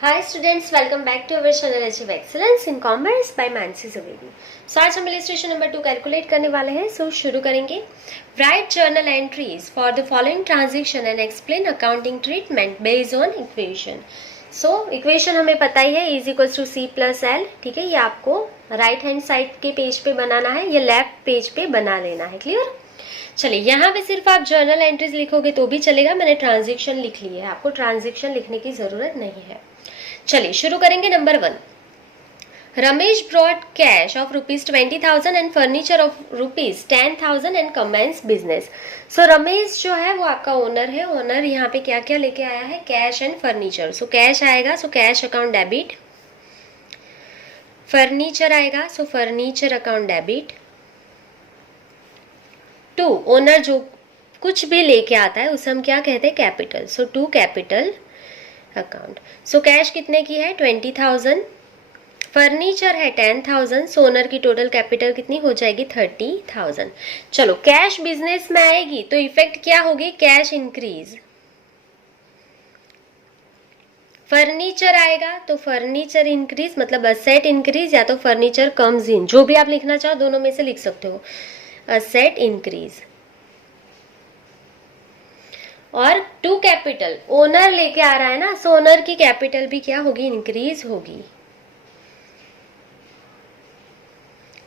Hi students, welcome back to our channel achieve excellence in commerce by Mansi Javedi. So आज हम illustration number 2 calculate करने वाले हैं। So शुरू करेंगे। Write journal entries for the following transaction and explain accounting treatment based on equation. So equation हमें पता ही है, is equals to C plus L. ठीक है, ये आपको राइट हैंड साइड के पेज पे बनाना है, ये लेफ्ट पेज पे बना लेना है। क्लियर? चलिए, यहाँ पे सिर्फ आप जर्नल एंट्रीज लिखोगे तो भी चलेगा। मैंने ट्रांजेक्शन लिख ली है, आपको ट्रांजेक्शन लिखने की जरूरत नहीं है। चलिए शुरू करेंगे। Number 1, Ramesh brought cash of ₹20,000 and furniture of ₹10,000 and commence business. So Ramesh जो है वो आपका ओनर है। ओनर यहाँ पे क्या क्या लेके आया है? Cash and furniture. So cash आएगा, so cash account debit. Furniture आएगा, so furniture account debit. 2, owner जो कुछ भी लेके आता है उसे हम क्या कहते हैं? कैपिटल। सो 2 कैपिटल अकाउंट। सो कैश कितने की है? 20,000। फर्नीचर है 10,000। सो ओनर की टोटल कैपिटल कितनी हो जाएगी? 30,000। चलो, कैश बिजनेस में आएगी तो इफेक्ट क्या होगी? Cash increase. फर्नीचर आएगा तो फर्नीचर इंक्रीज, मतलब असेट इंक्रीज, या तो फर्नीचर कम्स इन, जो भी आप लिखना चाहो दोनों में से लिख सकते हो। Asset increase. और 2 कैपिटल, ओनर लेके आ रहा है ना, सो ओनर की कैपिटल भी क्या होगी? इंक्रीज होगी।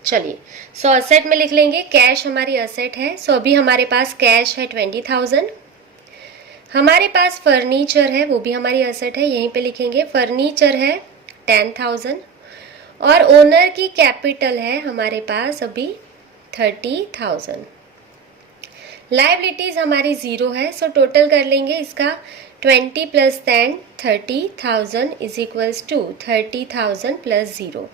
चलिए, सो असेट में लिख लेंगे, कैश हमारी असेट है। सो अभी हमारे पास कैश है 20,000। हमारे पास फर्नीचर है, वो भी हमारी असेट है, यहीं पे लिखेंगे। फर्नीचर है 10,000 और ओनर की कैपिटल है हमारे पास अभी 30,000। लायबिलिटीज हमारी 0 है। सो टोटल कर लेंगे इसका 20 + 10 30,000 इज इक्वल्स टू 30,000 + 0।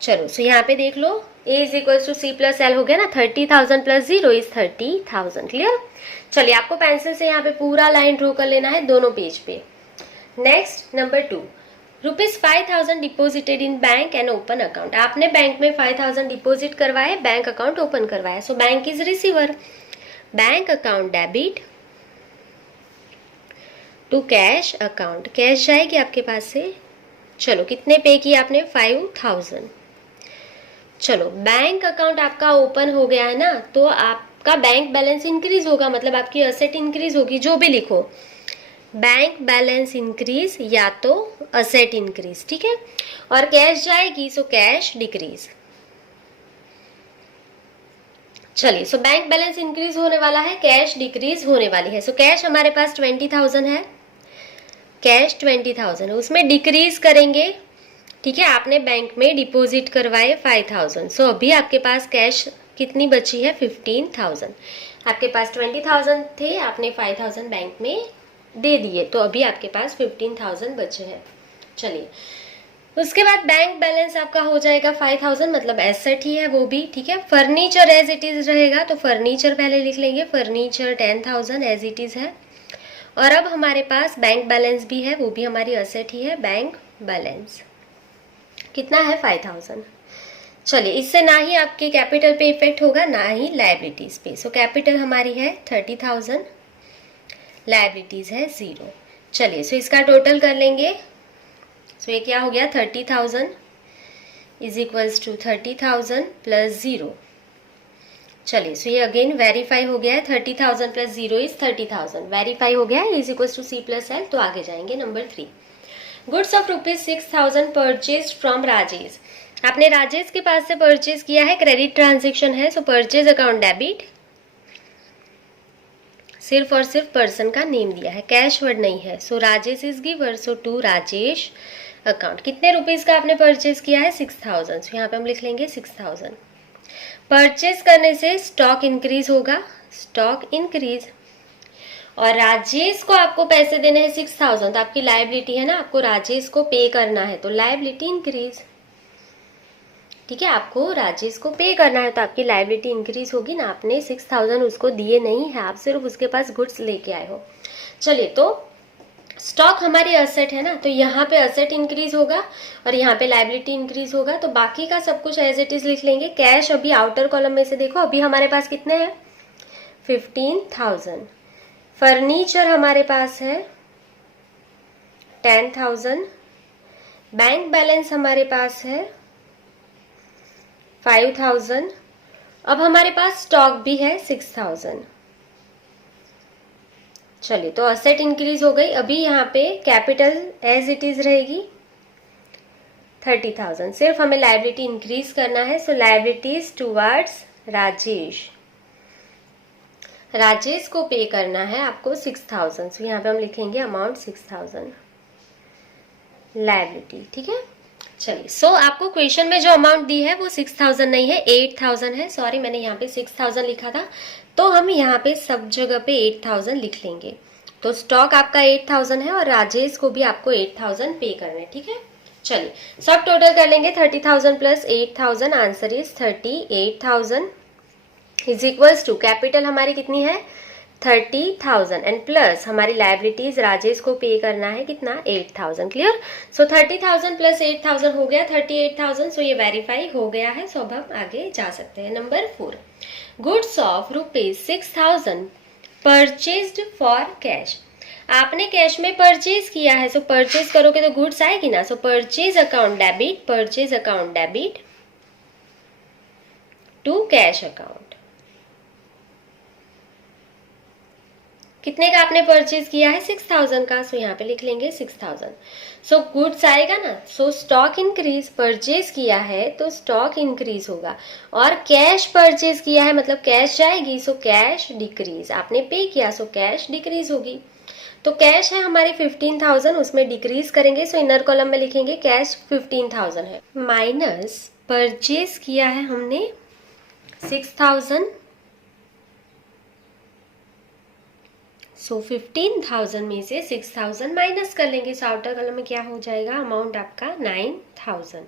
चलो, सो यहाँ पे देख लो, a is equals to C plus L हो गया ना। 30,000 + 0 इज 30,000। क्लियर? चलिए, आपको पेंसिल से यहाँ पे पूरा लाइन ड्रॉ कर लेना है दोनों पेज पे। Next, number 2, ₹5,000 deposited in bank and open account. आपने बैंक में 5,000 डिपोजिट करवाए, बैंक अकाउंट ओपन करवाया। So bank is receiver. Bank account debit to cash account. Cash जाएगी आपके पास से। चलो, कितने पे किए आपने? 5,000। चलो, बैंक अकाउंट आपका ओपन हो गया है ना, तो आपका बैंक बैलेंस इंक्रीज होगा, मतलब आपकी असेट इंक्रीज होगी। जो भी लिखो, बैंक बैलेंस इंक्रीज या तो असेट इंक्रीज। ठीक है? और कैश जाएगी, सो कैश डिक्रीज। चलिए, सो बैंक बैलेंस इंक्रीज होने वाला है, कैश डिक्रीज होने वाली है। सो कैश हमारे पास 20,000 है, कैश 20,000 है, उसमें डिक्रीज करेंगे। ठीक है, आपने बैंक में डिपॉजिट करवाए 5,000। सो अभी आपके पास कैश कितनी बची है? 15,000। आपके पास 20,000 थे, आपने 5,000 बैंक में दे दिए, तो अभी आपके पास 15,000 बचे हैं। चलिए, उसके बाद बैंक बैलेंस आपका हो जाएगा 5,000, मतलब एसेट ही है वो भी। ठीक है, फर्नीचर एज इट इज रहेगा, तो फर्नीचर पहले लिख लेंगे। फर्नीचर 10,000 एज इट इज है। और अब हमारे पास बैंक बैलेंस भी है, वो भी हमारी असेट ही है। बैंक बैलेंस कितना है? 5,000। चलिए, इससे ना ही आपके कैपिटल पे इफेक्ट होगा, ना ही लायबिलिटीज पे। सो कैपिटल हमारी है 30,000, लायबिलिटीज है 0। चलिए, सो इसका टोटल कर लेंगे। सो ये क्या हो गया? 30,000 इज इक्वल्स टू 30,000 + 0। चलिए, सो ये अगेन वेरीफाई हो गया है। 30,000 + 0 इज 30,000। वेरीफाई हो गया है, is equals to C plus L. तो आगे जाएंगे। Number 3, goods of ₹6,000 purchase from Rajesh. आपने राजेश के पास से परचेज किया है, क्रेडिट ट्रांजेक्शन है। सो परचेज अकाउंट डेबिट, सिर्फ और सिर्फ पर्सन का नेम दिया है, कैश वर्ड नहीं है। So Rajesh is giver, so to Rajesh account. कितने रुपीज का आपने परचेज किया है? 6,000। सो यहाँ पे हम लिख लेंगे 6,000। परचेज करने से स्टॉक इंक्रीज होगा, स्टॉक इंक्रीज। और राजेश को आपको पैसे देने हैं 6,000, तो आपकी लायबिलिटी है ना, आपको राजेश को पे करना है, तो लायबिलिटी इंक्रीज। ठीक है, आपको राजेश को पे करना है तो आपकी लायबिलिटी इंक्रीज होगी ना। आपने 6,000 उसको दिए नहीं है, आप सिर्फ उसके पास गुड्स लेके आए हो। चलिए, तो स्टॉक हमारी असेट है ना, तो यहाँ पे असेट इंक्रीज होगा और यहाँ पे लायबिलिटी इंक्रीज होगा। तो बाकी का सब कुछ एज इट इज लिख लेंगे। कैश अभी आउटर कॉलम में से देखो, अभी हमारे पास कितने हैं? 15,000। फर्नीचर हमारे पास है 10,000। बैंक बैलेंस हमारे पास है 5,000। अब हमारे पास स्टॉक भी है 6,000। चलिए, तो असेट इंक्रीज हो गई। अभी यहाँ पे कैपिटल एज इट इज रहेगी 30,000। सिर्फ हमें लायबिलिटी इंक्रीज करना है। सो लायबिलिटीज टुवर्ड्स राजेश, राजेश को पे करना है आपको 6,000। सो यहाँ पे हम लिखेंगे अमाउंट 6,000 लायबिलिटी। ठीक है, चलिए। सो आपको क्वेश्चन में जो अमाउंट दी है वो 6,000 नहीं है, 8,000 है। सॉरी, मैंने यहाँ पे 6,000 लिखा था, तो हम यहाँ पे सब जगह पे 8,000 लिख लेंगे। तो स्टॉक आपका 8,000 है और राजेश को भी आपको 8,000 पे करना है। ठीक है, चलिए सब टोटल कर लेंगे। 30,000 plus 8,000, answer is 38,000 is equals to capital हमारी कितनी है 30,000 एंड प्लस हमारी लायबिलिटीज राजेश को पे करना है कितना 8,000। क्लियर। सो 30,000 प्लस 8,000 हो गया 38,000। सो ये वेरीफाई हो गया है। सो अब हम आगे जा सकते हैं। Number 4, goods of ₹6,000 purchased for cash. आपने कैश में परचेज किया है। सो परचेज करोगे तो गुड्स आएगी ना। So purchase account debit, purchase account debit to cash account. कितने का आपने परचेज किया है 6,000 का। सो यहाँ पे लिख लेंगे 6,000। सो गुड्स आएगा ना। सो स्टॉक इंक्रीज, परचेज किया है तो स्टॉक इंक्रीज होगा, और कैश परचेज किया है मतलब कैश जाएगी। सो कैश डिक्रीज, आपने पे किया सो कैश डिक्रीज होगी। तो कैश है हमारी 15,000, उसमें डिक्रीज करेंगे। सो इनर कॉलम में लिखेंगे कैश 15,000 है, माइनस परचेज किया है हमने 6,000। सो 15,000 में से 6,000 माइनस कर लेंगे। सो आउटर कॉलम में क्या हो जाएगा अमाउंट आपका 9,000।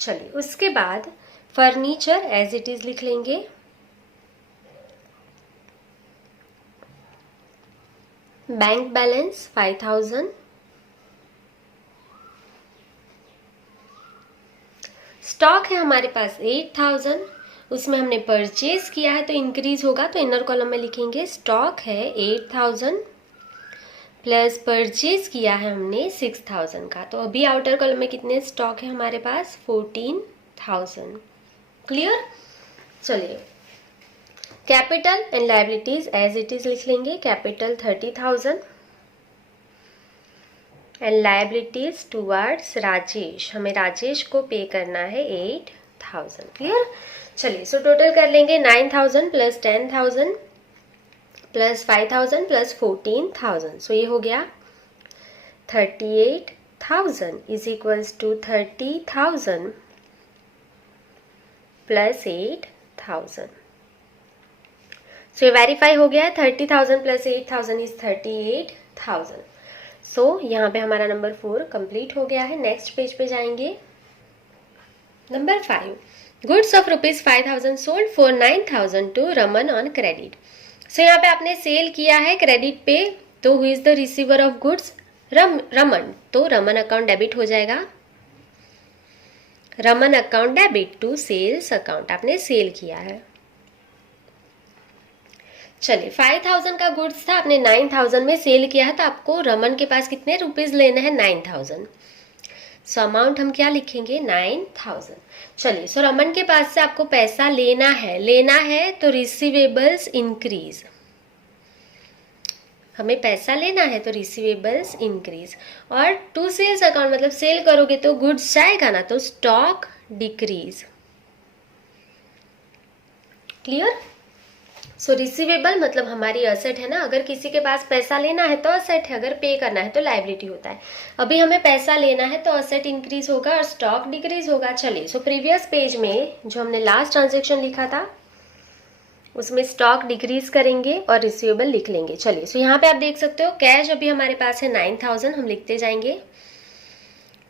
चलिए, उसके बाद फर्नीचर एज इट इज लिख लेंगे। Bank balance 5,000। स्टॉक है हमारे पास 8,000, उसमें हमने परचेज किया है तो इंक्रीज होगा। तो इनर कॉलम में लिखेंगे स्टॉक है 8,000 प्लस परचेज किया है हमने 6,000 का। तो अभी आउटर कॉलम में कितने स्टॉक है हमारे पास 14,000। क्लियर। चलिए, capital and liabilities as it is लिख लेंगे। Capital 30,000 and liabilities towards Rajesh, हमें राजेश को पे करना है 8,000। क्लियर। चलिए, सो टोटल कर लेंगे 9,000 प्लस 10,000 प्लस 5,000 प्लस 14,000। सो ये हो गया 38,000 इज इक्वल्स टू 30,000 प्लस 8,000। सो ये वेरीफाई हो गया है। 30,000 प्लस 8,000 इज 38,000। सो यहाँ पे हमारा नंबर 4 कंप्लीट हो गया है। नेक्स्ट पेज पे जाएंगे। Number 5, goods of ₹5,000 sold for 9,000 to Raman on credit. So यहाँ पे आपने सेल किया है क्रेडिट पे, तो who is the receiver of goods Raman. तो रमन अकाउंट डेबिट हो जाएगा। Raman account debit to sales account, आपने सेल किया है। चलिए, 5,000 का गुड्स था, आपने 9,000 में सेल किया है, तो आपको रमन के पास कितने रुपीज लेने हैं 9,000। सो अमाउंट हम क्या लिखेंगे 9,000। चलिए, सो रमन के पास से आपको पैसा लेना है तो रिसीवेबल्स इंक्रीज, हमें पैसा लेना है तो रिसीवेबल्स इंक्रीज, और टू सेल्स अकाउंट मतलब सेल करोगे तो गुड्स जाएगा ना, तो स्टॉक डिक्रीज। क्लियर। सो रिसीवेबल मतलब हमारी असेट है ना, अगर किसी के पास पैसा लेना है तो असेट है, अगर पे करना है तो लायबिलिटी होता है। अभी हमें पैसा लेना है तो असेट इंक्रीज होगा और स्टॉक डिक्रीज होगा। चलिए, सो प्रीवियस पेज में जो हमने लास्ट ट्रांजेक्शन लिखा था उसमें स्टॉक डिक्रीज करेंगे और रिसीवेबल लिख लेंगे। चलिए, सो यहाँ पे आप देख सकते हो कैश अभी हमारे पास है 9,000, हम लिखते जाएंगे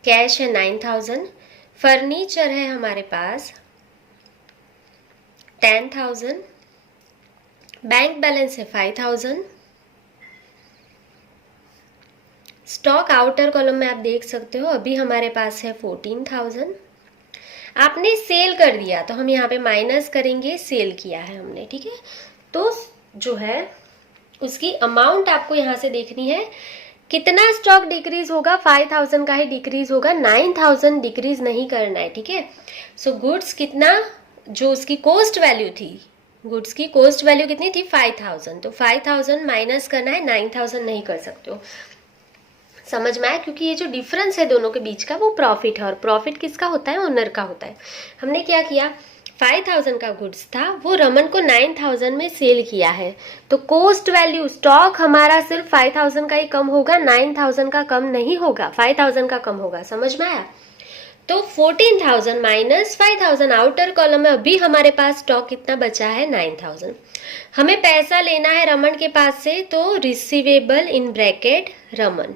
कैश है 9,000। फर्नीचर है हमारे पास 10,000, बैंक बैलेंस है 5,000, स्टॉक आउटर कॉलम में आप देख सकते हो अभी हमारे पास है 14,000। आपने सेल कर दिया तो हम यहाँ पे माइनस करेंगे, सेल किया है हमने, ठीक है। तो जो है उसकी अमाउंट आपको यहाँ से देखनी है कितना स्टॉक डिक्रीज होगा, 5000 का ही डिक्रीज होगा, 9000 डिक्रीज नहीं करना है, ठीक है। सो गुड्स कितना, जो उसकी कॉस्ट वैल्यू थी, गुड्स की कॉस्ट वैल्यू कितनी थी 5000, तो 5000 माइनस करना है, 9000 नहीं कर सकते हो। समझ में आया, क्योंकि ये जो डिफरेंस है दोनों के बीच का वो प्रॉफिट है, और प्रॉफिट किसका होता है, ओनर का होता है। हमने क्या किया, 5000 का गुड्स था, वो रमन को 9000 में सेल किया है, तो कॉस्ट वैल्यू स्टॉक हमारा सिर्फ 5000 का ही कम होगा, 9000 का कम नहीं होगा, 5000 का कम होगा। समझ में आया। तो 14000 माइनस 5000, आउटर कॉलम में अभी हमारे पास स्टॉक कितना बचा है, 9000। हमें पैसा लेना है रमन के पास से, तो receivable in bracket Raman,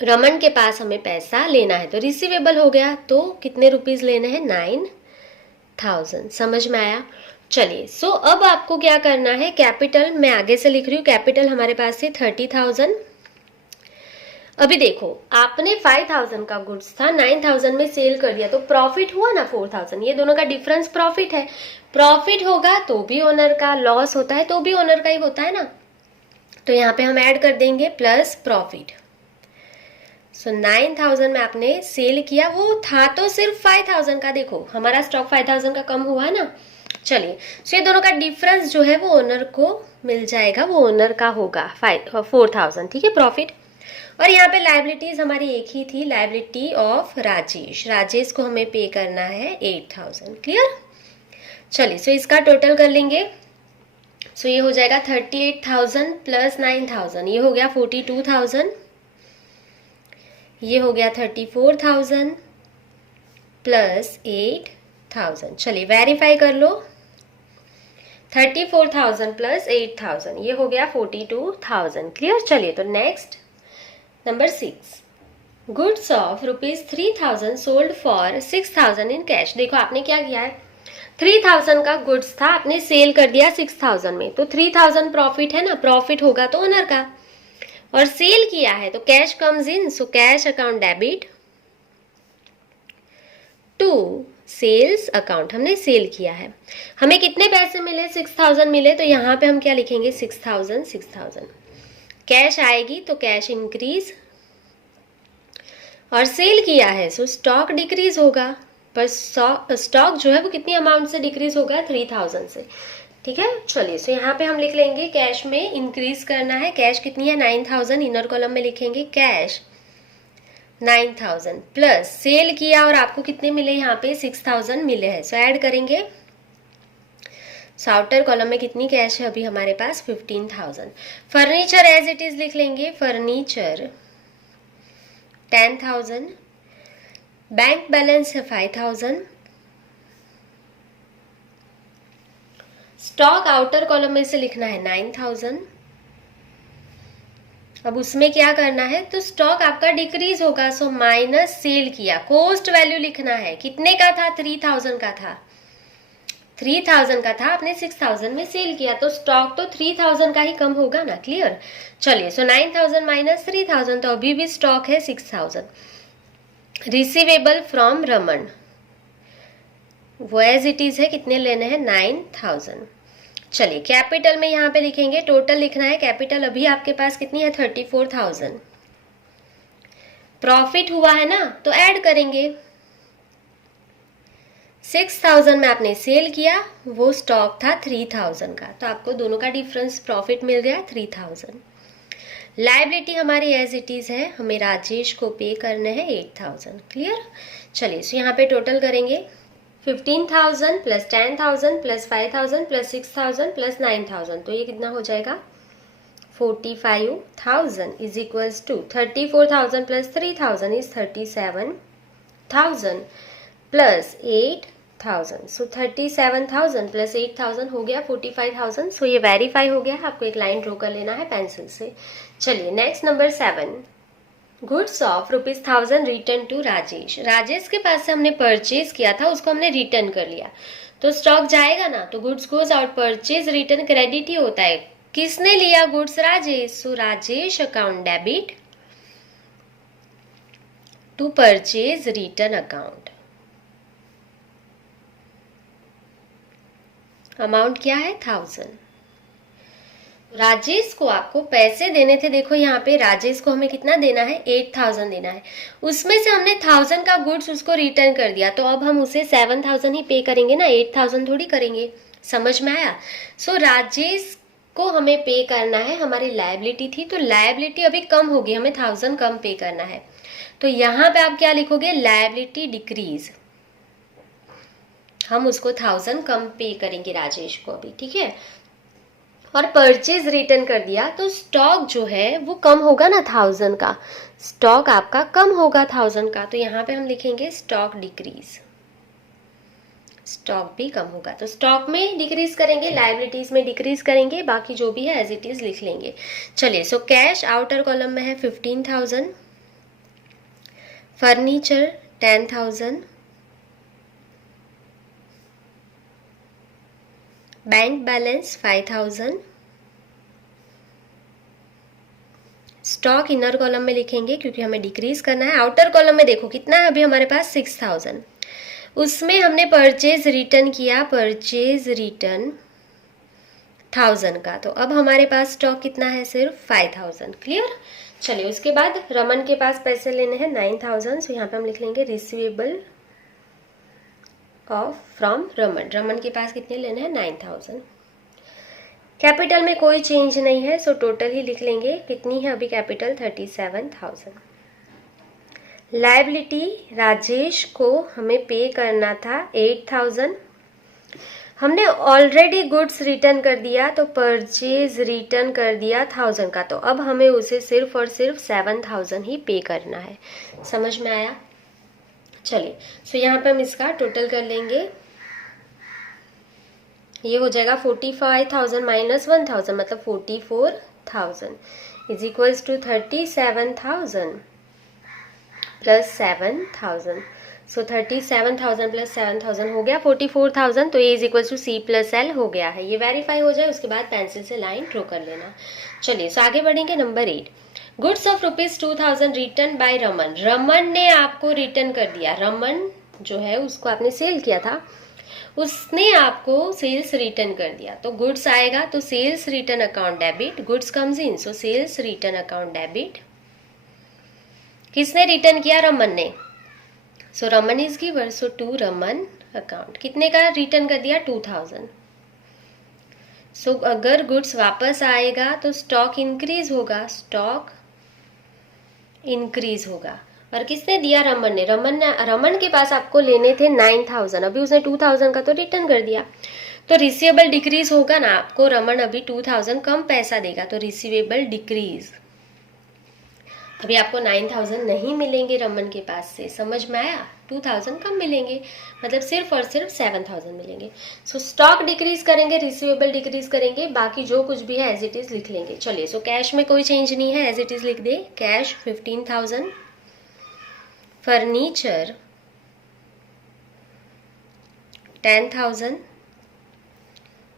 Raman के पास हमें पैसा लेना है, तो रिसीवेबल हो गया, तो कितने रुपीज लेने हैं, 9000। समझ में आया। चलिए, सो अब आपको क्या करना है, कैपिटल मैं आगे से लिख रही हूँ, कैपिटल हमारे पास है 30000। अभी देखो, आपने 5000 का गुड्स था, 9000 में सेल कर दिया, तो प्रॉफिट हुआ ना 4000, ये दोनों का डिफरेंस प्रॉफिट है। प्रॉफिट होगा तो भी ओनर का, लॉस होता है तो भी ओनर का ही होता है ना, तो यहाँ पे हम ऐड कर देंगे प्लस प्रॉफिट। सो 9000 में आपने सेल किया, वो था तो सिर्फ 5000 का, देखो हमारा स्टॉक 5000 का कम हुआ ना। चलिए, सो ये दोनों का डिफरेंस जो है वो ओनर को मिल जाएगा, वो ओनर का होगा 4000, ठीक है, प्रॉफिट। और यहाँ पे लाइबिलिटीज हमारी एक ही थी, लाइबिलिटी ऑफ राजेश, राजेश को हमें पे करना है 8000। क्लियर। चलिए, सो इसका टोटल कर लेंगे। सो ये हो जाएगा 38000 प्लस 9000, ये हो गया 42000, ये हो गया 34000 प्लस 8000। चलिए वेरीफाई कर लो, 34000 प्लस 8000, ये हो गया 42000। क्लियर। चलिए, तो next number 6, goods of ₹3000 sold for 6000 in cash. देखो आपने क्या किया है, 3000 का गुड्स था, आपने सेल कर दिया 6000 में, तो 3000 प्रॉफिट है ना, प्रॉफिट होगा तो ओनर का, और सेल किया है तो cash comes in, so cash account debit to sales account, हमने सेल किया है। हमें कितने पैसे मिले, 6000 मिले, तो यहाँ पे हम क्या लिखेंगे, 6000। कैश आएगी तो कैश इंक्रीज, और सेल किया है सो स्टॉक डिक्रीज होगा, पर स्टॉक जो है वो कितनी अमाउंट से डिक्रीज होगा, 3000 से, ठीक है। चलिए, सो यहाँ पे हम लिख लेंगे कैश में इंक्रीज करना है, कैश कितनी है 9000, इनर कॉलम में लिखेंगे कैश 9000 प्लस सेल किया, और आपको कितने मिले यहाँ पे 6000 मिले हैं, सो ऐड करेंगे। सो आउटर कॉलम में कितनी कैश है अभी हमारे पास, 15000। फर्नीचर एज इट इज लिख लेंगे, फर्नीचर 10000, बैंक बैलेंस है 5000, स्टॉक आउटर कॉलम में से लिखना है 9000। अब उसमें क्या करना है, तो स्टॉक आपका डिक्रीज होगा, सो माइनस सेल किया, कॉस्ट वैल्यू लिखना है, कितने का था, 3000 का था, 3000 का था, आपने 6000 में सेल किया, तो स्टॉक तो 3000 का ही कम होगा ना। क्लियर। चलिए, सो 9000 माइनस 3000, तो अभी भी स्टॉक है 6000। रिसीवेबल फ्रॉम रमन, वो एज इट इज है, कितने लेने हैं, 9000। चलिए, कैपिटल में यहाँ पे लिखेंगे, टोटल लिखना है, कैपिटल अभी आपके पास कितनी है, 34000। प्रॉफिट हुआ है ना, तो ऐड करेंगे, 6000 में आपने सेल किया, वो स्टॉक था 3000 का, तो आपको दोनों का डिफरेंस प्रॉफिट मिल गया 3000। लाइबिलिटी हमारी एज इट इज है, हमें राजेश को पे करने हैं 8000। क्लियर। चलिए, सो यहाँ पे टोटल करेंगे, 15000 प्लस 10000 प्लस 5000 प्लस 6000 प्लस 9000, तो ये कितना हो जाएगा, 45000 is equals to 34000 plus 3000 is 37000 plus 8000, so 37000 plus 8000 हो गया 45000। सो ये वेरीफाई हो गया, आपको एक लाइन ड्रॉ कर लेना है पेंसिल से। चलिए, next number 7, goods of ₹1000 return to Rajesh. Rajesh के पास से हमने परचेज किया था, उसको हमने रिटर्न कर लिया, तो स्टॉक जाएगा ना, तो goods goes out, purchase return credit ही होता है। किसने लिया goods, Rajesh, so Rajesh account debit to purchase return account. Amount क्या है, 1000। राजेश को आपको पैसे देने थे, देखो यहाँ पे राजेश को हमें कितना देना है, 8000 देना है। उसमें से हमने 1000 का गुड्स उसको रिटर्न कर दिया, तो अब हम उसे 7000 ही पे करेंगे ना, 8000 थोड़ी करेंगे। समझ में आया? सो राजेश को हमें पे करना है, हमारी लायबिलिटी थी, तो लायबिलिटी अभी कम होगी, हमें 1000 कम पे करना है। तो यहाँ पे आप क्या लिखोगे, लायबिलिटी डिक्रीज, हम उसको 1000 कम पे करेंगे राजेश को अभी, ठीक है। और परचेज रिटर्न कर दिया तो स्टॉक जो है वो कम होगा ना 1000 का, स्टॉक आपका कम होगा 1000 का, तो यहाँ पे हम लिखेंगे स्टॉक डिक्रीज, स्टॉक भी कम होगा। तो स्टॉक में डिक्रीज करेंगे, लायबिलिटीज में डिक्रीज करेंगे, बाकी जो भी है एज इट इज लिख लेंगे। चलिए, सो कैश आउटर कॉलम में है 15000, furniture 10000, bank balance 5000, stock inner column में लिखेंगे क्योंकि हमें डिक्रीज करना है। आउटर कॉलम में देखो कितना है अभी हमारे पास, 6000, उसमें हमने परचेज रिटर्न किया, परचेज रिटर्न 1000 का, तो अब हमारे पास स्टॉक कितना है, सिर्फ 5000। क्लियर? चलिए, उसके बाद रमन के पास पैसे लेने हैं 9000, सो यहाँ पे हम लिख लेंगे receivable of from Raman, Raman के पास कितने लेने हैं, 9000। कैपिटल में कोई चेंज नहीं है, सो टोटल ही लिख लेंगे, कितनी है अभी कैपिटल, 37000। लायबिलिटी राजेश को हमें पे करना था 8000, हमने ऑलरेडी गुड्स रिटर्न कर दिया, तो परचेज रिटर्न कर दिया 1000 का, तो अब हमें उसे सिर्फ और सिर्फ 7000 ही पे करना है। समझ में आया? चलिए, सो यहाँ पे हम इसका टोटल कर लेंगे, ये हो जाएगा 45,000 माइनस 1000 मतलब 44,000 is equals to 37,000 plus 7000। So 37,000 plus 7000 हो गया 44,000, तो A is equals to C plus L हो गया है। ये वेरीफाई हो जाए उसके बाद पेंसिल से लाइन ड्रॉ कर लेना। चलिए, सो आगे बढ़ेंगे। Number 8, goods of ₹2000 return by Raman, Raman ने आपको रिटर्न कर दिया, रमन जो है उसको आपने सेल किया था, उसने आपको सेल्स रिटर्न कर दिया, तो गुड्स आएगा तो sales return account debit, goods comes in, so sales return account debit. किसने रिटर्न किया, रमन ने, so Raman is giver, so to Raman account, कितने का रिटर्न कर दिया, 2000। सो अगर गुड्स वापस आएगा तो स्टॉक इंक्रीज होगा, स्टॉक इंक्रीज होगा। और किसने दिया, रमन ने, रमन के पास आपको लेने थे 9000, अभी उसने 2000 का तो रिटर्न कर दिया, तो रिसीवेबल डिक्रीज होगा ना, आपको रमन अभी 2000 कम पैसा देगा, तो रिसीवेबल डिक्रीज, अभी आपको 9000 नहीं मिलेंगे रमन के पास से। समझ में आया? 2000 कम मिलेंगे, मतलब सिर्फ और सिर्फ 7000 मिलेंगे। सो स्टॉक डिक्रीज करेंगे, रिसीवेबल डिक्रीज करेंगे, बाकी जो कुछ भी है एज इट इज लिख लेंगे। चलिए, सो कैश में कोई चेंज नहीं है, एज इट इज लिख दे, cash 15000, furniture 10,000,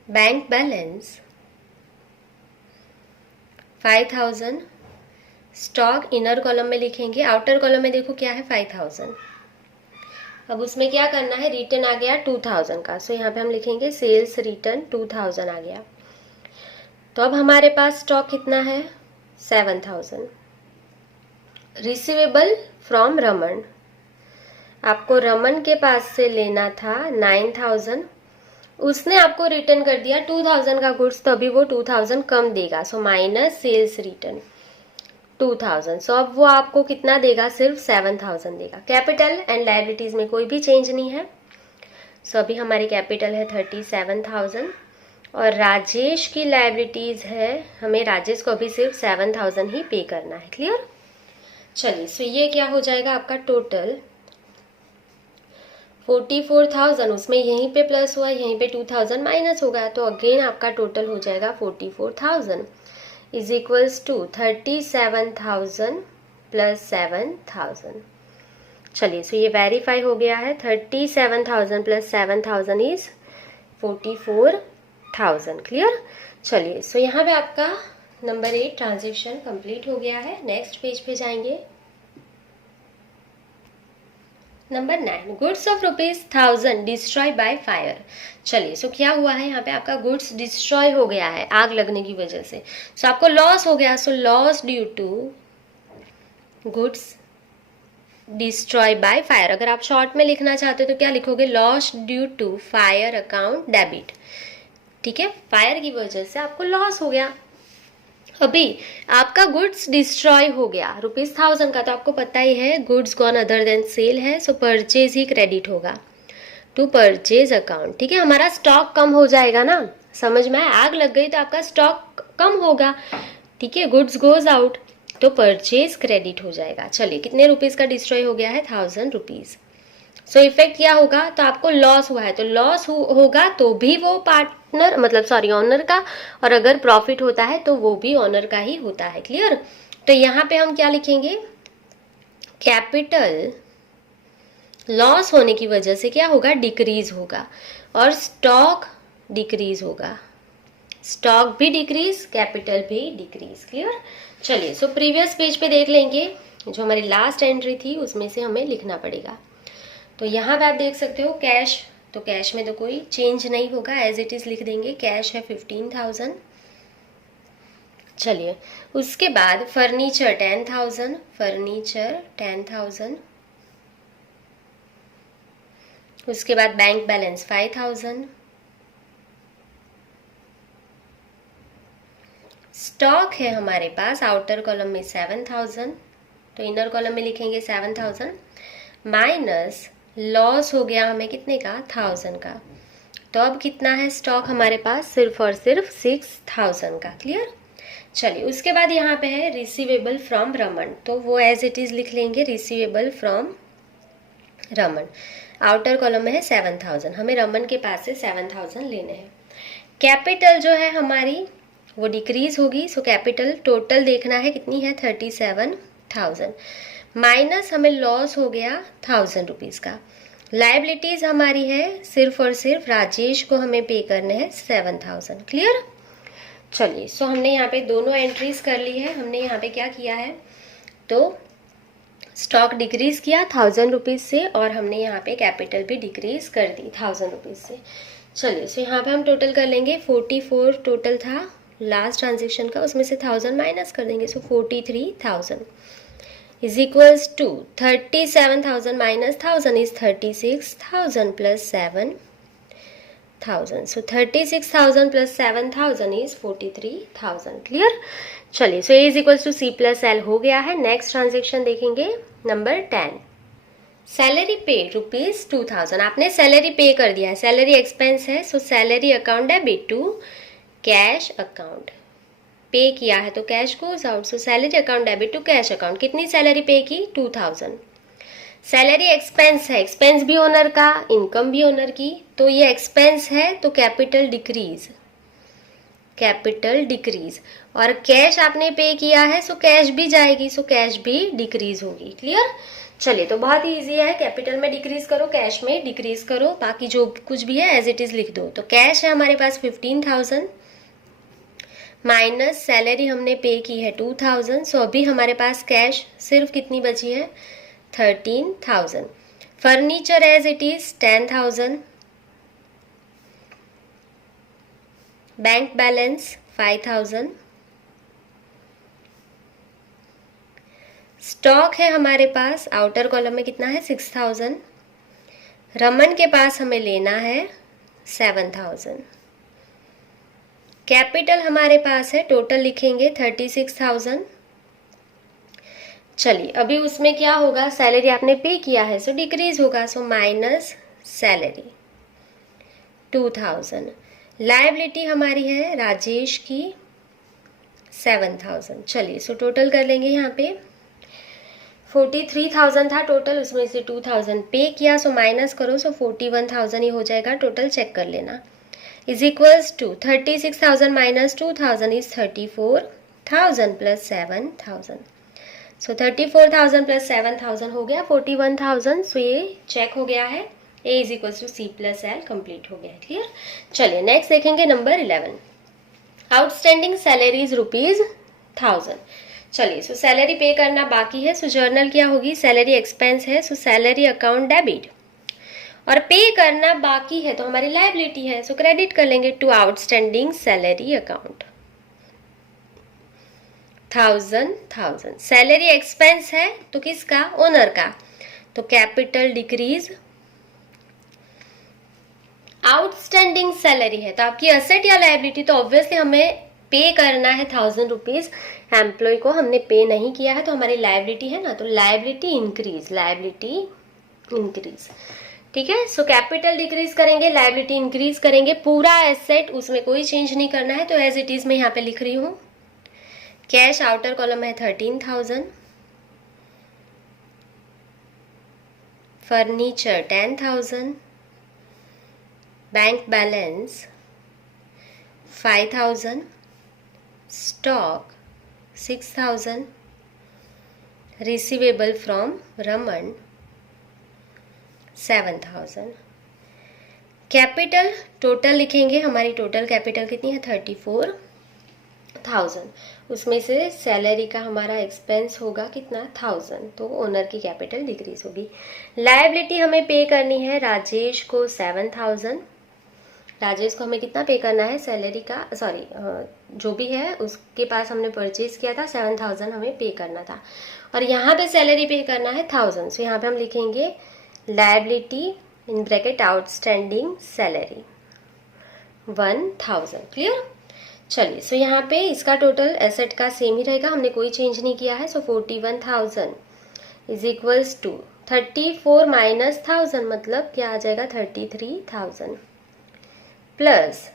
bank balance 5000, stock inner column में लिखेंगे, आउटर कॉलम में देखो क्या है, 5000। अब उसमें क्या करना है, रिटर्न आ गया 2000 का, सो यहाँ पे हम लिखेंगे सेल्स रिटर्न 2000 आ गया, तो अब हमारे पास स्टॉक कितना है, 7000। रिसीवेबल फ्रॉम रमन, आपको रमन के पास से लेना था 9000, उसने आपको रिटर्न कर दिया 2000 का गुड्स, तो अभी वो 2000 कम देगा, सो माइनस सेल्स रिटर्न 2000, सो अब वो आपको कितना देगा, सिर्फ 7000 देगा। कैपिटल एंड लायबिलिटीज में कोई भी चेंज नहीं है, सो अभी हमारी कैपिटल है 37,000 और राजेश की लायबिलिटीज है, हमें राजेश को अभी सिर्फ 7000 ही पे करना है। क्लियर? चलिए, सो ये क्या हो जाएगा आपका टोटल 44,000, उसमें यहीं पे प्लस हुआ, यहीं पे 2000 माइनस होगा, तो अगेन आपका टोटल हो जाएगा 44,000 इज इक्वल्स टू 37,000 प्लस 7000। चलिए, सो ये वेरीफाई हो गया है, 37,000 प्लस 7000 इज 44,000। क्लियर? चलिए, सो यहाँ पे आपका नंबर 8 ट्रांजेक्शन कंप्लीट हो गया है। नेक्स्ट पेज पे जाएंगे। Number 9, goods of ₹1000 destroy by fire. चलिए, सो क्या हुआ है यहाँ पे, आपका गुड्स डिस्ट्रॉय हो गया है आग लगने की वजह से। सो आपको लॉस हो गया, so loss due to goods destroy by fire. अगर आप शॉर्ट में लिखना चाहते हो तो क्या लिखोगे, loss due to fire account debit. ठीक है, फायर की वजह से आपको लॉस हो गया। अभी आपका गुड्स डिस्ट्रॉय हो गया ₹1000 का, तो आपको पता ही है goods gone other than sale है, सो परचेज ही क्रेडिट होगा टू परचेज अकाउंट। ठीक है, हमारा स्टॉक कम हो जाएगा ना, समझ में आया, आग लग गई तो आपका स्टॉक कम होगा। ठीक है, गुड्स गोज आउट तो परचेज क्रेडिट हो जाएगा। चलिए, कितने रुपीज का डिस्ट्रॉय हो गया है, ₹1000। सो इफेक्ट क्या होगा, तो आपको लॉस हुआ है, तो लॉस होगा तो भी वो पार्टनर मतलब सॉरी ऑनर का, और अगर प्रॉफिट होता है तो वो भी ऑनर का ही होता है। क्लियर। तो यहाँ पे हम क्या लिखेंगे, कैपिटल लॉस होने की वजह से क्या होगा, डिक्रीज होगा, और स्टॉक डिक्रीज होगा, स्टॉक भी डिक्रीज, कैपिटल भी डिक्रीज। क्लियर। चलिए, सो प्रीवियस पेज पे देख लेंगे, जो हमारी लास्ट एंट्री थी उसमें से हमें लिखना पड़ेगा। तो यहाँ पे आप देख सकते हो कैश, तो कैश में तो कोई चेंज नहीं होगा, एज इट इज लिख देंगे, कैश है 15,000। चलिए, उसके बाद फर्नीचर 10,000, फर्नीचर 10,000। उसके बाद बैंक बैलेंस 5,000। स्टॉक है हमारे पास आउटर कॉलम में 7,000, तो इनर कॉलम में लिखेंगे 7,000 माइनस लॉस हो गया हमें कितने का, 1000 का। तो अब कितना है स्टॉक हमारे पास, सिर्फ और सिर्फ 6,000 का। क्लियर। चलिए, उसके बाद यहाँ पे है रिसीवेबल फ्रॉम रमन, तो वो एज इट इज लिख लेंगे, receivable from Raman. Outer column में है 7,000, हमें रमन के पास से 7,000 लेने हैं। कैपिटल जो है हमारी वो डिक्रीज होगी, सो कैपिटल टोटल देखना है कितनी है, 37,000 माइनस हमें लॉस हो गया ₹1000 का। लाइबिलिटीज हमारी है सिर्फ और सिर्फ राजेश को हमें पे करने हैं 7,000। क्लियर। चलिए, सो हमने यहाँ पे दोनों एंट्रीज कर ली है। हमने यहाँ पे क्या किया है, तो स्टॉक डिक्रीज किया ₹1000 से, और हमने यहाँ पे कैपिटल भी डिक्रीज कर दी ₹1000 से। चलिए, सो यहाँ पे हम टोटल कर लेंगे, 44 टोटल था लास्ट ट्रांजेक्शन का, उसमें से 1000 माइनस कर देंगे, सो 43,000 is equals to 37,000 minus 1000 is 36,000 plus 7,000. So 36,000 plus 7,000 is 43,000. Clear? चलिए, so A is equals to C plus L हो गया है। नेक्स्ट ट्रांजेक्शन देखेंगे, नंबर 10, सैलरी पे ₹2,000। आपने सैलरी पे कर दिया है, सैलरी एक्सपेंस है, so salary account debit to cash account. Pay किया है तो cash goes out, so salary account debit to cash account. कितनी सैलरी पे की, 2000। सैलरी एक्सपेंस है, एक्सपेंस भी ओनर का, इनकम भी ओनर की, तो ये एक्सपेंस है तो कैपिटल डिक्रीज, कैपिटल डिक्रीज। और कैश आपने पे किया है, सो कैश भी जाएगी, सो कैश भी डिक्रीज होगी। क्लियर। चलिए, तो बहुत ही ईजी है, कैपिटल में डिक्रीज करो, कैश में डिक्रीज करो, बाकी जो कुछ भी है एज इट इज लिख दो। तो कैश है हमारे पास 15,000 माइनस सैलरी हमने पे की है 2000, सो अभी हमारे पास कैश सिर्फ कितनी बची है, 13,000। Furniture as it is 10,000, bank balance 5,000, stock है हमारे पास आउटर कॉलम में कितना है, 6,000। रमन के पास हमें लेना है 7,000। कैपिटल हमारे पास है, टोटल लिखेंगे 36,000। चलिए, अभी उसमें क्या होगा, सैलरी आपने पे किया है सो डिक्रीज होगा, सो माइनस सैलरी 2,000। लायबिलिटी हमारी है राजेश की 7,000। चलिए, सो टोटल कर लेंगे, यहाँ पे 43,000 था टोटल, उसमें से 2,000 पे किया, सो माइनस करो, सो 41,000 ही हो जाएगा। टोटल चेक कर लेना, is equals to 36,000 minus 2,000 is 34,000 plus 7,000. So 34,000 plus 7,000 हो गया 41,000। सो ये चेक हो गया है, A is equals to C plus L complete हो गया है। क्लियर। चलिए, नेक्स्ट देखेंगे नंबर 11, आउटस्टैंडिंग सैलरीज ₹1000। चलिए, सो सैलरी पे करना बाकी है, सो जर्नल क्या होगी, सैलरी एक्सपेंस है, सो सैलरी अकाउंट डेबिट। और पे करना बाकी है तो हमारी लायबिलिटी है, सो क्रेडिट कर लेंगे to outstanding salary account. 1000 salary expense है तो किसका, ओनर का, तो कैपिटल डिक्रीज। आउटस्टैंडिंग सैलरी है तो आपकी असेट या लायबिलिटी, तो ऑब्वियसली हमें पे करना है 1000 रुपीज, एम्प्लॉय को हमने पे नहीं किया है तो हमारी लायबिलिटी है ना, तो लायबिलिटी इंक्रीज, लायबिलिटी इंक्रीज। ठीक है, सो कैपिटल डिक्रीज करेंगे, लायबिलिटी इंक्रीज करेंगे, पूरा एसेट उसमें कोई चेंज नहीं करना है, तो एज इट इज मैं यहाँ पे लिख रही हूँ। कैश आउटर कॉलम है 13,000, furniture 10,000, bank balance 5,000, stock 6,000, receivable from Raman 7,000। Capital total लिखेंगे, हमारी टोटल कैपिटल कितनी है 34,000, उसमें से सैलरी का हमारा एक्सपेंस होगा कितना 1000, तो ओनर की कैपिटल डिक्रीज होगी। लायबिलिटी हमें पे करनी है राजेश को 7,000, राजेश को हमें कितना पे करना है, सैलरी का सॉरी जो भी है उसके पास हमने परचेज किया था 7,000 हमें पे करना था, और यहाँ पे सैलरी पे करना है 1000, सो यहाँ पे हम लिखेंगे liability in bracket outstanding salary 1000। Clear. चलिए, सो यहाँ पे इसका टोटल एसेट का सेम ही रहेगा, हमने कोई चेंज नहीं किया है, सो 41,000 इज इक्वल्स टू 34 माइनस 1000 मतलब क्या आ जाएगा 33,000 प्लस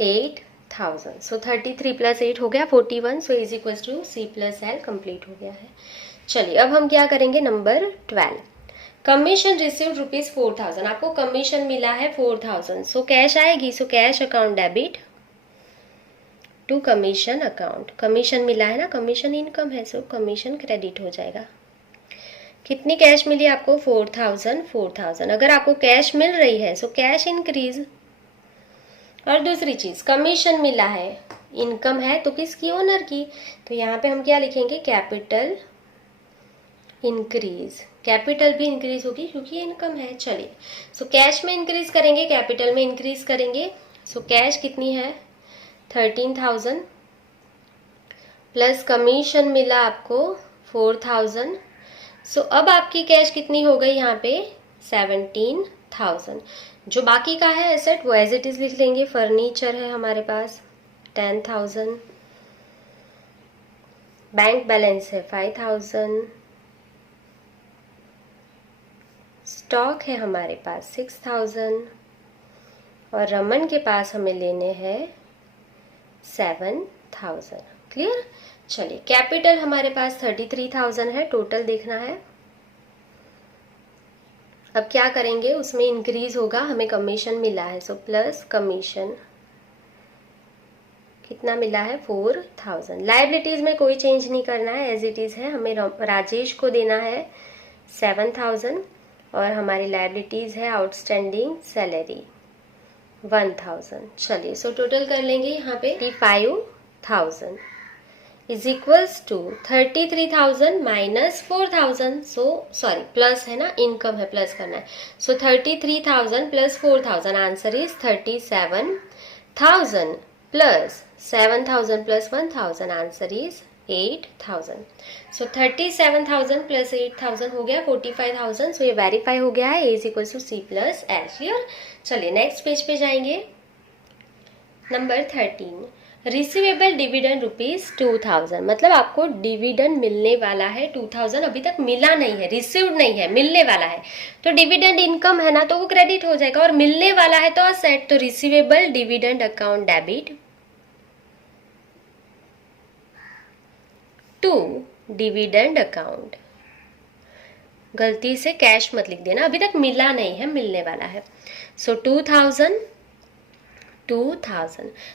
8,000, सो 33 प्लस 8 हो गया 41, so is equals to C plus L complete हो गया है। चलिए, अब हम क्या करेंगे, नंबर 12, कमीशन रिसीव्ड रुपीज 4,000, आपको कमीशन मिला है 4,000, सो कैश आएगी, so cash account debit to commission account, commission मिला है ना, कमीशन इनकम है, सो कमीशन क्रेडिट हो जाएगा। कितनी कैश मिली आपको 4,000। अगर आपको कैश मिल रही है सो कैश इंक्रीज। और दूसरी चीज, कमीशन मिला है, इनकम है तो किसकी, ओनर की, तो यहाँ पे हम क्या लिखेंगे, कैपिटल इंक्रीज, कैपिटल भी इंक्रीज होगी क्योंकि इनकम है। चलिए, सो कैश में इंक्रीज करेंगे, कैपिटल में इंक्रीज करेंगे, सो कैश कितनी है 13,000 प्लस कमीशन मिला आपको 4,000, सो अब आपकी कैश कितनी हो गई यहाँ पे 17,000। जो बाकी का है एसेट वो एज इट इज लिख लेंगे, फर्नीचर है हमारे पास 10,000, बैंक बैलेंस है 5,000, स्टॉक है हमारे पास 6,000 और रमन के पास हमें लेने हैं 7,000। क्लियर। चलिए, कैपिटल हमारे पास 33,000 है, टोटल देखना है। अब क्या करेंगे, उसमें इंक्रीज होगा, हमें कमीशन मिला है, सो प्लस कमीशन कितना मिला है 4,000। लायबिलिटीज में कोई चेंज नहीं करना है, एज इट इज है, हमें राजेश को देना है 7,000 और हमारी लायबिलिटीज है आउटस्टैंडिंग सैलरी 1,000। चलिए, सो टोटल कर लेंगे यहाँ पे 35,000 is equals to 33,000 minus 4,000, so sorry plus है ना, इनकम है, प्लस करना है, so 33,000 plus 4,000 answer is 37,000 plus 7,000 plus 1,000 answer is 8,000। So 37,000 plus 8,000 हो गया 45,000, सो ये वेरीफाई हो गया है, A is equal to C plus L. Clear. चलिए, नेक्स्ट पेज पे जाएंगे, नंबर 13, रिसीवेबल डिविडेंड रुपीज 2,000, मतलब आपको डिविडेंड मिलने वाला है 2,000, अभी तक मिला नहीं है, रिसीव्ड नहीं है, मिलने वाला है, तो डिविडेंड इनकम है ना, तो वो क्रेडिट हो जाएगा, और मिलने वाला है तो असेट, तो receivable dividend account debit to dividend account, गलती से कैश मत लिख देना, अभी तक मिला नहीं है, मिलने वाला है, सो 2,000।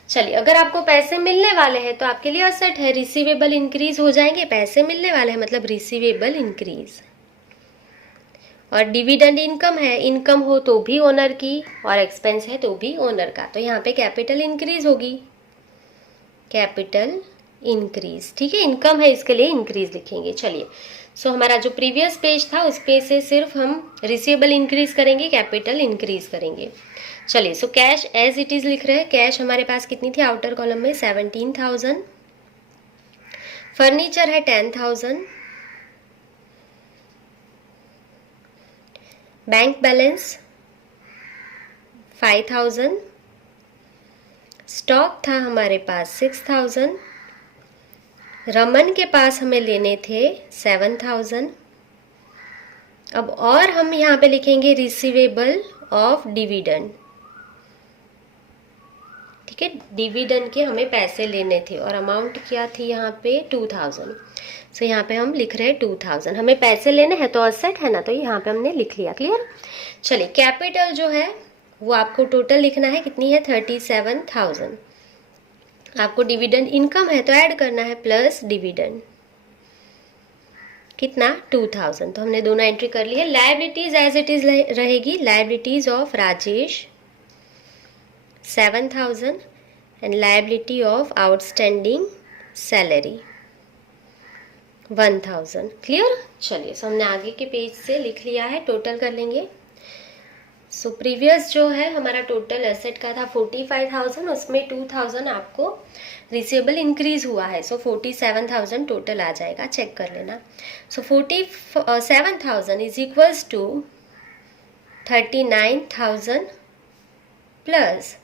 चलिए, अगर आपको पैसे मिलने वाले हैं तो आपके लिए असेट है, रिसीवेबल इंक्रीज हो जाएंगे, पैसे मिलने वाले हैं मतलब रिसीवेबल इंक्रीज, और डिविडेंड इनकम है, इनकम हो तो भी ओनर की और एक्सपेंस है तो भी ओनर का, तो यहाँ पे कैपिटल इंक्रीज होगी, कैपिटल इंक्रीज, ठीक है, इनकम है इसके लिए इंक्रीज लिखेंगे। चलिए, सो हमारा जो प्रीवियस पेज था उस पे से सिर्फ हम रिसीवेबल इंक्रीज करेंगे, कैपिटल इंक्रीज करेंगे। चलिए, so cash as it is लिख रहे हैं। कैश हमारे पास कितनी थी आउटर कॉलम में? 17,000। फर्नीचर है 10,000। Bank balance 5,000। स्टॉक था हमारे पास 6,000। रमन के पास हमें लेने थे 7,000। अब और हम यहाँ पे लिखेंगे रिसीवेबल ऑफ डिविडेंड, ठीक है, डिविडेंड के हमें पैसे लेने थे और अमाउंट क्या थी यहाँ पे? 2,000। सो यहाँ पे हम लिख रहे हैं 2,000, हमें पैसे लेने हैं तो असेट है ना, तो यहाँ पे हमने लिख लिया। क्लियर? चलिए, कैपिटल जो है वो आपको टोटल लिखना है, कितनी है? 37,000। आपको डिविडेंड इनकम है तो ऐड करना है, प्लस डिविडेंड कितना? 2,000। तो हमने दोनों एंट्री कर ली है। लायबिलिटीज एज इट इज रहेगी। Liabilities of Rajesh 7,000 and liability of outstanding salary 1,000। Clear? चलिए, सो हमने आगे के पेज से लिख लिया है, टोटल कर लेंगे। सो प्रीवियस जो है हमारा टोटल एसेट का था 45,000, उसमें 2,000 आपको रिसीवेबल इंक्रीज हुआ है, सो 47,000 टोटल आ जाएगा, चेक कर लेना। So 47,000 is equals to 39,000 plus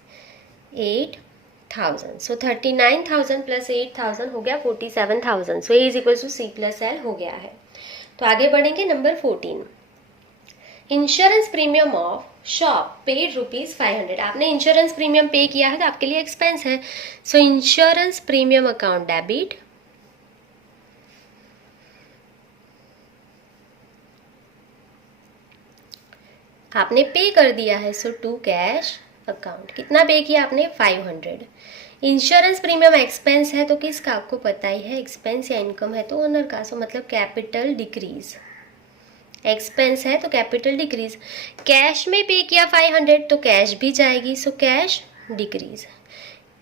8,000। So 39,000 plus 8,000 हो गया 47,000। So A is equals to C plus L हो गया है। तो आगे बढ़ेंगे, number 14, insurance premium of shop paid ₹500। आपने इंश्योरेंस प्रीमियम पे किया है तो आपके लिए एक्सपेंस है। सो इंश्योरेंस प्रीमियम अकाउंट डेबिट, आपने पे कर दिया है, सो टू कैश अकाउंट। कितना पे किया आपने? 500। इंश्योरेंस प्रीमियम एक्सपेंस है तो किसका? आपको पता ही है, एक्सपेंस या इनकम है तो ओनर का, सो मतलब कैपिटल डिक्रीज। एक्सपेंस है तो कैपिटल डिक्रीज। कैश में पे किया 500 तो कैश भी जाएगी, so cash decrease.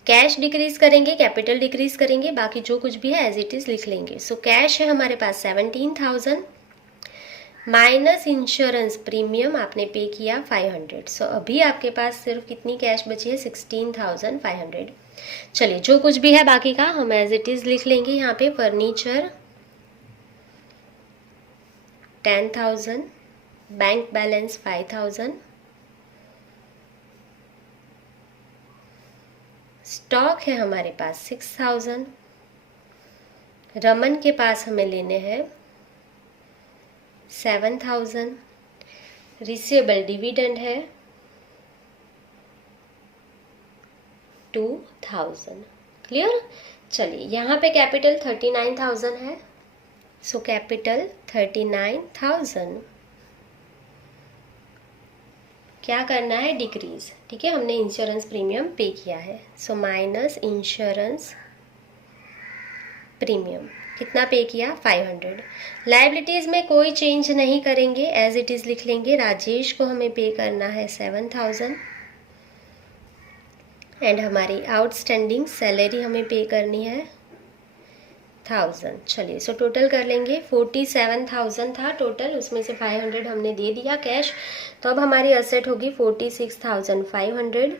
Cash decrease करेंगे, कैपिटल डिक्रीज करेंगे, बाकी जो कुछ भी है एज इट इज लिख लेंगे। सो कैश है हमारे पास 17,000 माइनस इंश्योरेंस प्रीमियम आपने पे किया 500। सो अभी आपके पास सिर्फ कितनी कैश बची है? 16,500। चलिए, जो कुछ भी है बाकी का हम एज इट इज लिख लेंगे। यहाँ पे फर्नीचर 10,000, बैंक बैलेंस 5,000, स्टॉक है हमारे पास 6,000, रमन के पास हमें लेने हैं 7,000, रिसीवेबल डिविडेंड है 2,000। क्लियर? चलिए, यहाँ पे कैपिटल 39,000 है, सो कैपिटल 39,000 क्या करना है? डिक्रीज, ठीक है, हमने इंश्योरेंस प्रीमियम पे किया है, सो माइनस इंश्योरेंस प्रीमियम कितना पे किया? 500। लायबिलिटीज में कोई चेंज नहीं करेंगे, एज इट इज लिख लेंगे। राजेश को हमें पे करना है 7,000 एंड हमारी आउटस्टैंडिंग सैलरी हमें पे करनी है 1,000। चलिए, सो टोटल कर लेंगे। 47,000 था टोटल, उसमें से 500 हमने दे दिया कैश, तो अब हमारी असेट होगी 46,500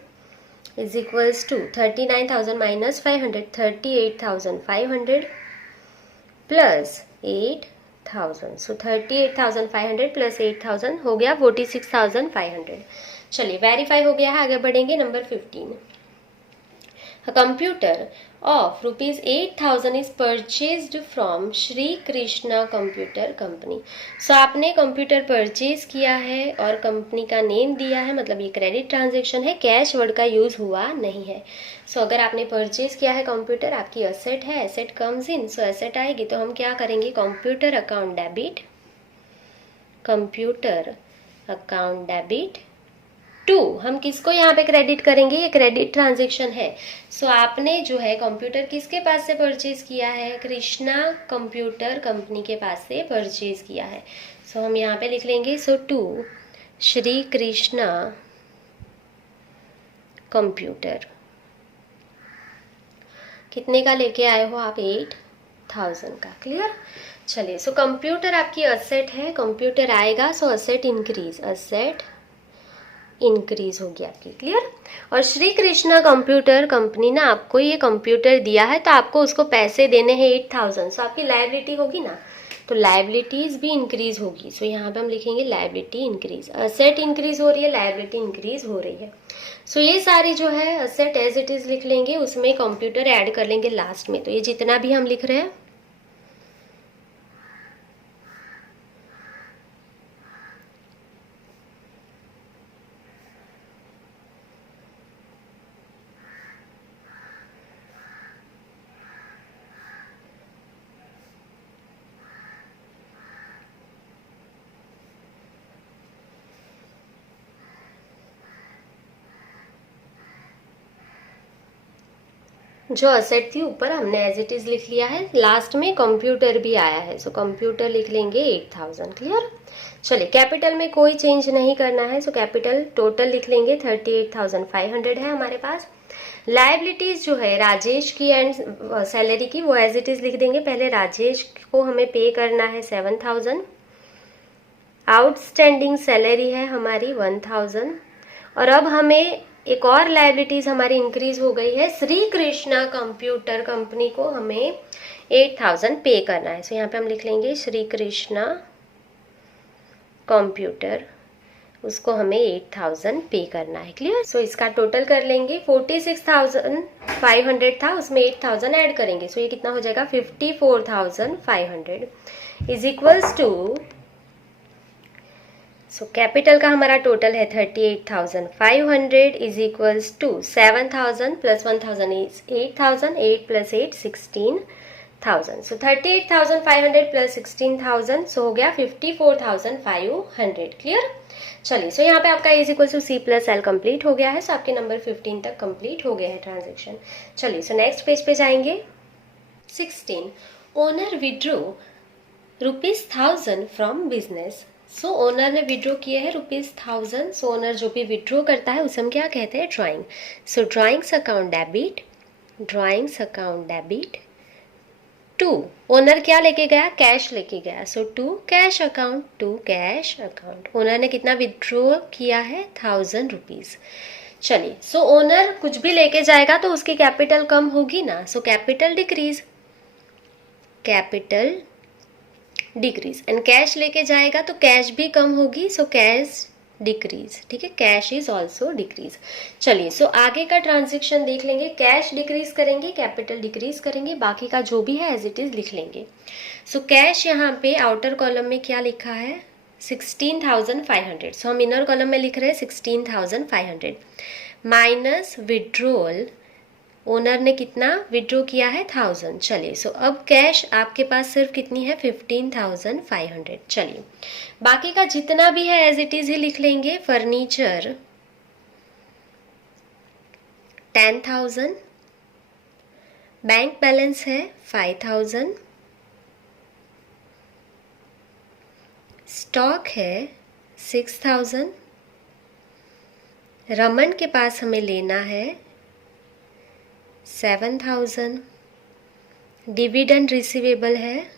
is equals to 39,000 minus 500, 38,500 plus 8,000। So 38,500 plus 8,000 हो गया 46,500। चलिए, वेरीफाई हो गया है। आगे बढ़ेंगे, number 15, A computer of ₹8,000 is purchased from Shri Krishna computer company. So आपने कंप्यूटर परचेज किया है और कंपनी का नेम दिया है, मतलब ये क्रेडिट ट्रांजेक्शन है, कैश वर्ड का यूज हुआ नहीं है। सो अगर आपने परचेज किया है कंप्यूटर, आपकी एसेट है, asset comes in, so asset आएगी, तो हम क्या करेंगे? Computer account debit, computer account debit 2। हम किसको यहाँ पे क्रेडिट करेंगे? ये क्रेडिट ट्रांजेक्शन है। सो आपने जो है कंप्यूटर किसके पास से परचेज किया है? कृष्णा कंप्यूटर कंपनी के पास से परचेज किया है। सो हम यहाँ पे लिख लेंगे, सो 2 श्री कृष्णा कंप्यूटर। कितने का लेके आए हो आप? 8000 का। क्लियर? चलिए, सो कंप्यूटर आपकी असेट है, कंप्यूटर आएगा, सो असेट इंक्रीज, असेट इंक्रीज होगी आपकी। क्लियर? और श्री कृष्णा कंप्यूटर कंपनी ना आपको ये कंप्यूटर दिया है, तो आपको उसको पैसे देने हैं 8000, सो आपकी लायबिलिटी होगी ना, तो लायबिलिटीज भी इंक्रीज होगी। सो यहाँ पे हम लिखेंगे लायबिलिटी इंक्रीज, असेट इंक्रीज हो रही है, लायबिलिटी इंक्रीज हो रही है। सो ये सारी जो है असेट एज इट इज लिख लेंगे, उसमें कंप्यूटर ऐड कर लेंगे लास्ट में। तो ये जितना भी हम लिख रहे हैं जो असेट थी ऊपर हमने एज इट इज लिख लिया है, लास्ट में कंप्यूटर भी आया है, सो कंप्यूटर लिख लेंगे 8000। क्लियर? चलिए, कैपिटल में कोई चेंज नहीं करना है, सो कैपिटल टोटल लिख लेंगे 38,500 है हमारे पास। लायबिलिटीज जो है राजेश की एंड सैलरी की, वो एज इट इज लिख देंगे। पहले राजेश को हमें पे करना है 7000, आउटस्टैंडिंग सैलरी है हमारी 1000, और अब हमें एक और लायबिलिटीज हमारी इंक्रीज हो गई है, श्री कृष्णा कंप्यूटर कंपनी को हमें 8000 पे करना है। सो यहाँ पे हम लिख लेंगे श्री कृष्णा कंप्यूटर, उसको हमें 8000 पे करना है। क्लियर? सो इसका टोटल कर लेंगे, 46,500 था, उसमें 8000 ऐड करेंगे, सो ये कितना हो जाएगा? 54,500 is equals to, so capital का हमारा टोटल है 38,500 is equals to 7000 plus 1000 is 8000, 8 plus 8 16,000, so 38,500 plus 16,000, so हो गया 54,500। क्लियर? चलिए, सो यहाँ पे आपका is equal to C plus L complete हो गया है, सो आपके नंबर 15 तक कंप्लीट हो गया है ट्रांजेक्शन। चलिए, सो नेक्स्ट पेज पे जाएंगे। 16, owner withdraw ₹1000 from business. So owner ने विड्रॉ किए हैं ₹1000, सो ओनर जो भी विड्रॉ करता है उसे हम क्या कहते हैं? Drawing. So drawings account debit, drawings account debit to, owner क्या लेके गया? कैश लेके गया, so to cash account, to cash account. Owner ने कितना विड्रॉ किया है? 1000 रुपीज। चलिए, सो ओनर कुछ भी लेके जाएगा तो उसकी कैपिटल कम होगी ना, so capital decrease, capital decrease, and cash लेके जाएगा तो कैश भी कम होगी, सो कैश डिक्रीज। ठीक है, कैश इज ऑल्सो डिक्रीज। चलिए, सो आगे का ट्रांजेक्शन देख लेंगे। कैश डिक्रीज करेंगे, कैपिटल डिक्रीज करेंगे, बाकी का जो भी है एज इट इज लिख लेंगे। सो कैश यहाँ पे आउटर कॉलम में क्या लिखा है? 16,500, सो हम इनर कॉलम में लिख रहे हैं 16,500 माइनस विड्रोअल, ओनर ने कितना विड्रॉ किया है? 1000। चलिए, सो अब कैश आपके पास सिर्फ कितनी है? 15,500। चलिए, बाकी का जितना भी है एज इट इज ही लिख लेंगे। फर्नीचर 10,000, बैंक बैलेंस है 5,000, स्टॉक है 6,000, रमन के पास हमें लेना है 7,000, डिविडेंड रिसीवेबल है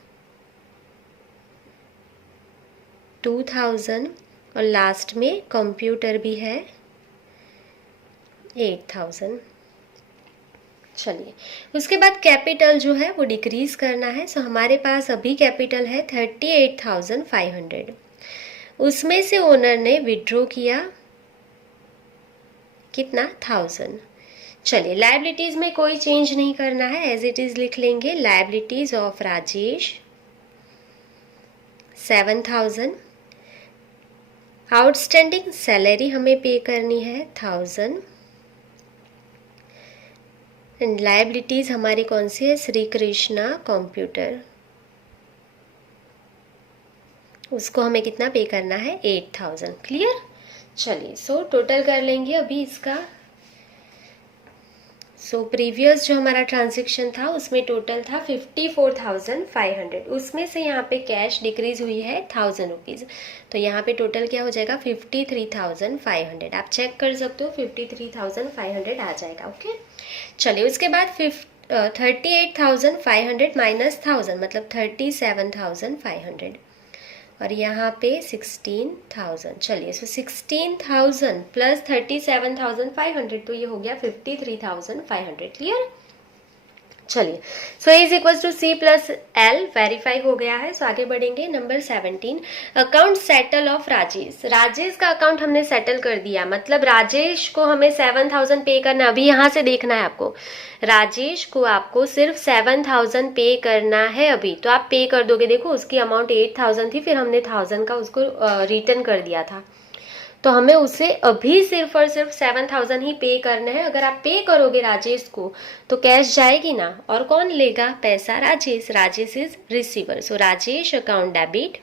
2,000, और लास्ट में कंप्यूटर भी है 8,000। चलिए, उसके बाद कैपिटल जो है वो डिक्रीज करना है, सो हमारे पास अभी कैपिटल है 38,500, उसमें से ओनर ने विड्रॉ किया कितना? 1000। चलिए, लायबिलिटीज में कोई चेंज नहीं करना है, एज इट इज लिख लेंगे। Liabilities of Rajesh 7,000, outstanding salary हमें पे करनी है 1000, एंड लायबिलिटीज हमारी कौन सी है? श्री कृष्णा कंप्यूटर, उसको हमें कितना पे करना है? 8,000। क्लियर? चलिए, सो टोटल कर लेंगे अभी इसका। सो प्रीवियस जो हमारा ट्रांजेक्शन था उसमें टोटल था 54,500, उसमें से यहाँ पे कैश डिक्रीज हुई है 1000 रुपीज़, तो यहाँ पे टोटल क्या हो जाएगा? 53,500। आप चेक कर सकते हो, 53,500 आ जाएगा। ओके, चलिए, उसके बाद 38,500 माइनस 1000 मतलब 37,500 और यहाँ पे 16,000। चलिए सो 16,000 प्लस 37,500 तो ये हो गया 53,500। क्लियर? चलिए so is equal to C plus L verify हो गया है। सो आगे बढ़ेंगे। Number 17 account settle of Rajesh. Rajesh का अकाउंट हमने सेटल कर दिया, मतलब राजेश को हमें 7,000 पे करना। अभी यहाँ से देखना है आपको, राजेश को आपको सिर्फ 7,000 पे करना है अभी, तो आप पे कर दोगे। देखो उसकी अमाउंट 8,000 थी, फिर हमने 1,000 का उसको रिटर्न कर दिया था, तो हमें उसे अभी सिर्फ और सिर्फ 7,000 ही पे करना है। अगर आप पे करोगे राजेश को तो कैश जाएगी ना, और कौन लेगा पैसा? Rajesh. Rajesh is receiver. So Rajesh account debit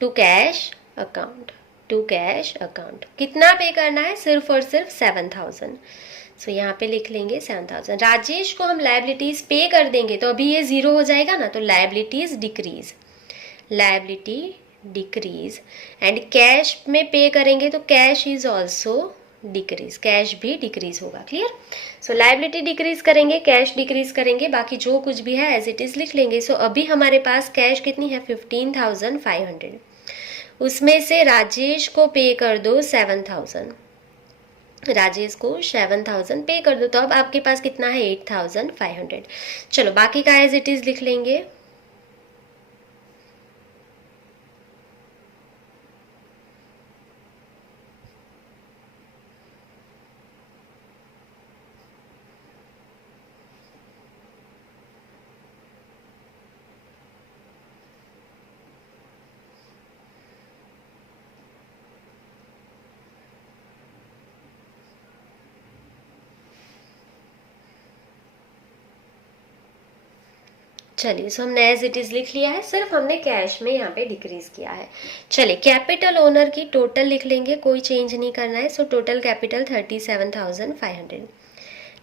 to cash account, to cash account. कितना पे करना है? सिर्फ और सिर्फ 7,000। सो यहाँ पे लिख लेंगे 7,000। राजेश को हम लायबिलिटीज पे कर देंगे तो अभी ये 0 हो जाएगा ना, तो liabilities decrease, liability decrease. And cash में पे करेंगे तो cash is also decrease, cash भी डिक्रीज होगा। क्लियर? सो लायबिलिटी डिक्रीज करेंगे, कैश डिक्रीज करेंगे, बाकी जो कुछ भी है एज इट इज लिख लेंगे। सो अभी हमारे पास कैश कितनी है? 15,500। उसमें से राजेश को पे कर दो 7,000, राजेश को 7,000 पे कर दो, तो अब आपके पास कितना है? 8,500। चलो बाकी का एज इट इज लिख लेंगे। चलिए सो हमने एज इट इज लिख लिया है, सिर्फ हमने कैश में यहाँ पे डिक्रीज किया है। चलिए कैपिटल ओनर की टोटल लिख लेंगे, कोई चेंज नहीं करना है। So total capital 37,500।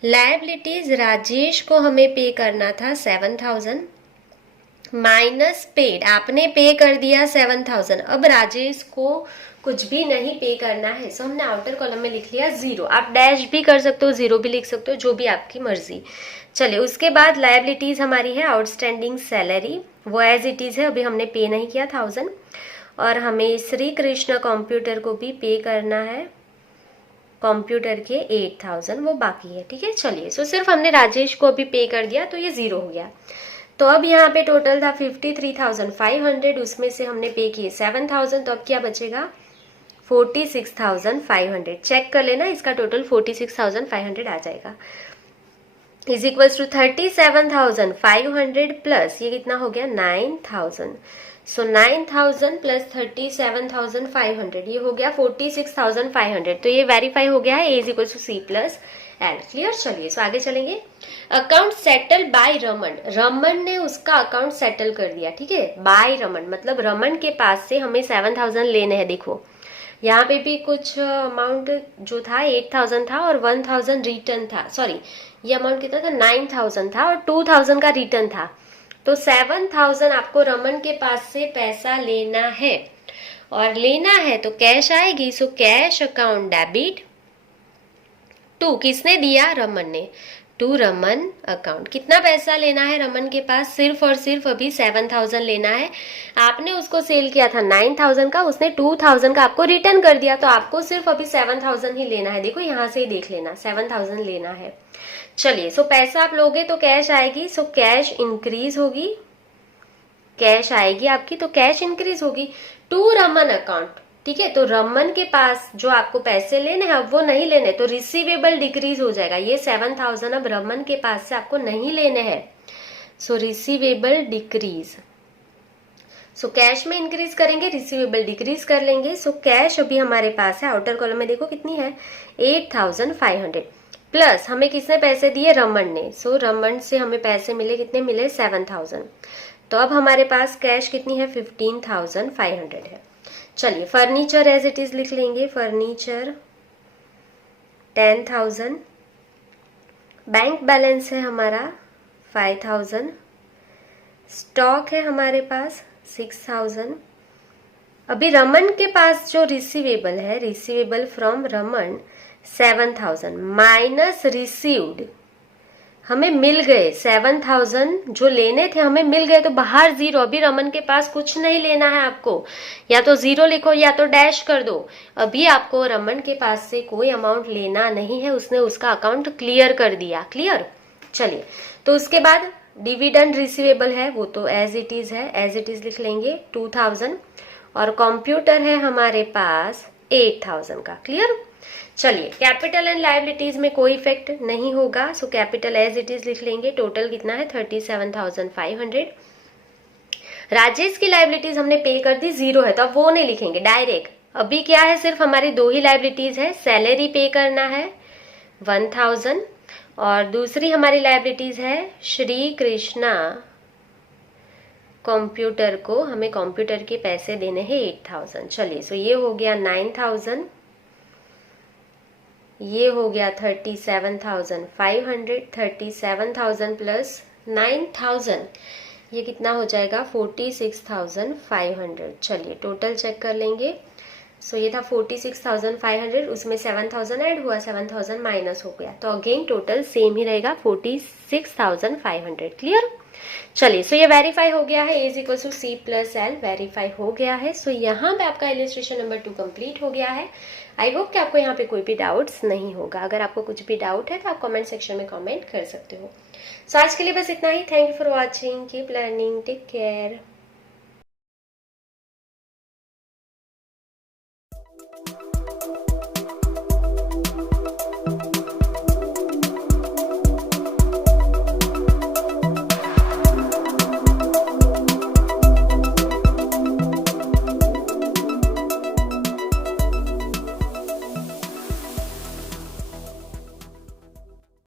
Liabilities Rajesh को हमें पे करना था 7,000 माइनस पेड, आपने पे कर दिया 7,000। अब राजेश को कुछ भी नहीं पे करना है। सो हमने आउटर कॉलम में लिख लिया 0। आप डैश भी कर सकते हो, 0 भी लिख सकते हो, जो भी आपकी मर्जी। चलिए उसके बाद लायबिलिटीज हमारी है आउटस्टैंडिंग सैलरी, वो एज इट इज है, अभी हमने पे नहीं किया 1000। और हमें श्री कृष्ण कंप्यूटर को भी पे करना है, कंप्यूटर के 8,000 वो बाकी है। ठीक है, चलिए सो सिर्फ हमने राजेश को अभी पे कर दिया तो ये 0 हो गया। तो अब यहाँ पे टोटल था 53,500, उसमें से हमने पे किए 7,000, तो अब क्या बचेगा? 46,500। चेक कर लेना, इसका टोटल 46,500 आ जाएगा। इज इक्वल्स टू 37,500 प्लस ये कितना हो गया? 9,000। सो 9,000 प्लस 37,500 ये हो गया 46,500। तो ये वेरीफाई हो गया है, A is equals to C plus L. Clear? चलिए सो आगे चलेंगे। Account settle by Raman, Raman ने उसका अकाउंट सेटल कर दिया। ठीक है, बाय रमन मतलब रमन के पास से हमें 7,000 लेने हैं। देखो यहाँ पे भी कुछ अमाउंट जो था 8,000 था और 1,000 रिटर्न था। सॉरी, ये अमाउंट कितना था? 9,000 था और 2,000 का रिटर्न था। तो 7,000 आपको रमन के पास से पैसा लेना है, और लेना है तो कैश आएगी। So cash account debit to, किसने दिया? रमन ने, टू रमन अकाउंट। कितना पैसा लेना है रमन के पास? सिर्फ और सिर्फ अभी 7,000 लेना है। आपने उसको सेल किया था 9,000 का, उसने 2,000 का आपको रिटर्न कर दिया, तो आपको सिर्फ अभी 7,000 ही लेना है। देखो यहाँ से ही देख लेना, 7,000 लेना है। चलिए सो पैसा आप लोगे तो कैश आएगी। सो कैश इंक्रीज होगी, कैश आएगी आपकी, तो कैश इंक्रीज होगी टू रमन अकाउंट। ठीक है, तो रमन के पास जो आपको पैसे लेने हैं अब वो नहीं लेने, तो रिसीवेबल डिक्रीज हो जाएगा। ये 7,000 अब रमन के पास से आपको नहीं लेने हैं। सो रिसीवेबल डिक्रीज। सो कैश में इंक्रीज करेंगे, रिसीवेबल डिक्रीज कर लेंगे। सो कैश अभी हमारे पास है, आउटर कॉलम में देखो कितनी है? 8,500 प्लस हमें किसने पैसे दिए? रमन ने। सो रमन से हमें पैसे मिले, कितने मिले? 7,000। तो अब हमारे पास कैश कितनी है? 15,500 है। चलिए फर्नीचर एज इट इज लिख लेंगे, फर्नीचर 10,000। बैंक बैलेंस है हमारा 5,000। स्टॉक है हमारे पास 6,000। अभी रमन के पास जो रिसीवेबल है, receivable from Raman 7,000 minus received हमें मिल गए 7000 जो लेने थे हमें मिल गए, तो बाहर जीरो। अभी रमन के पास कुछ नहीं लेना है आपको, या तो जीरो लिखो या तो डैश कर दो। अभी आपको रमन के पास से कोई अमाउंट लेना नहीं है, उसने उसका अकाउंट क्लियर कर दिया। क्लियर। चलिए, तो उसके बाद डिविडेंड रिसीवेबल है वो तो एज इट इज है, एज इट इज लिख लेंगे 2000। और कंप्यूटर है हमारे पास 8000 का। क्लियर। चलिए, कैपिटल एंड लायबिलिटीज में कोई इफेक्ट नहीं होगा, so capital as it is लिख लेंगे। टोटल कितना है 37,500। राजेश की लायबिलिटीज हमने पे कर दी, जीरो है तो अब वो नहीं लिखेंगे डायरेक्ट। अभी क्या है, सिर्फ हमारी दो ही लायबिलिटीज है। सैलरी पे करना है 1000 और दूसरी हमारी लायबिलिटीज है श्री कृष्णा कंप्यूटर को, हमें कंप्यूटर के पैसे देने हैं 8000। चलिए, सो ये हो गया 9000, ये हो गया 37,500। 37,000 प्लस 9,000 ये कितना हो जाएगा 46,500। चलिए टोटल चेक कर लेंगे। सो ये था 46,500, उसमें 7,000 ऐड हुआ, 7,000 माइनस हो गया, तो अगेन टोटल सेम ही रहेगा 46,500। क्लियर। चलिए, सो ये वेरीफाई हो गया है, A equal to C plus L verify हो गया है। सो यहाँ पे आपका इलिस्ट्रेशन नंबर 2 कंप्लीट हो गया है। आई होप कि आपको यहाँ पे कोई भी डाउट्स नहीं होगा। अगर आपको कुछ भी डाउट है तो आप कमेंट सेक्शन में कमेंट कर सकते हो। सो आज के लिए बस इतना ही। Thank you for watching, keep learning, take care.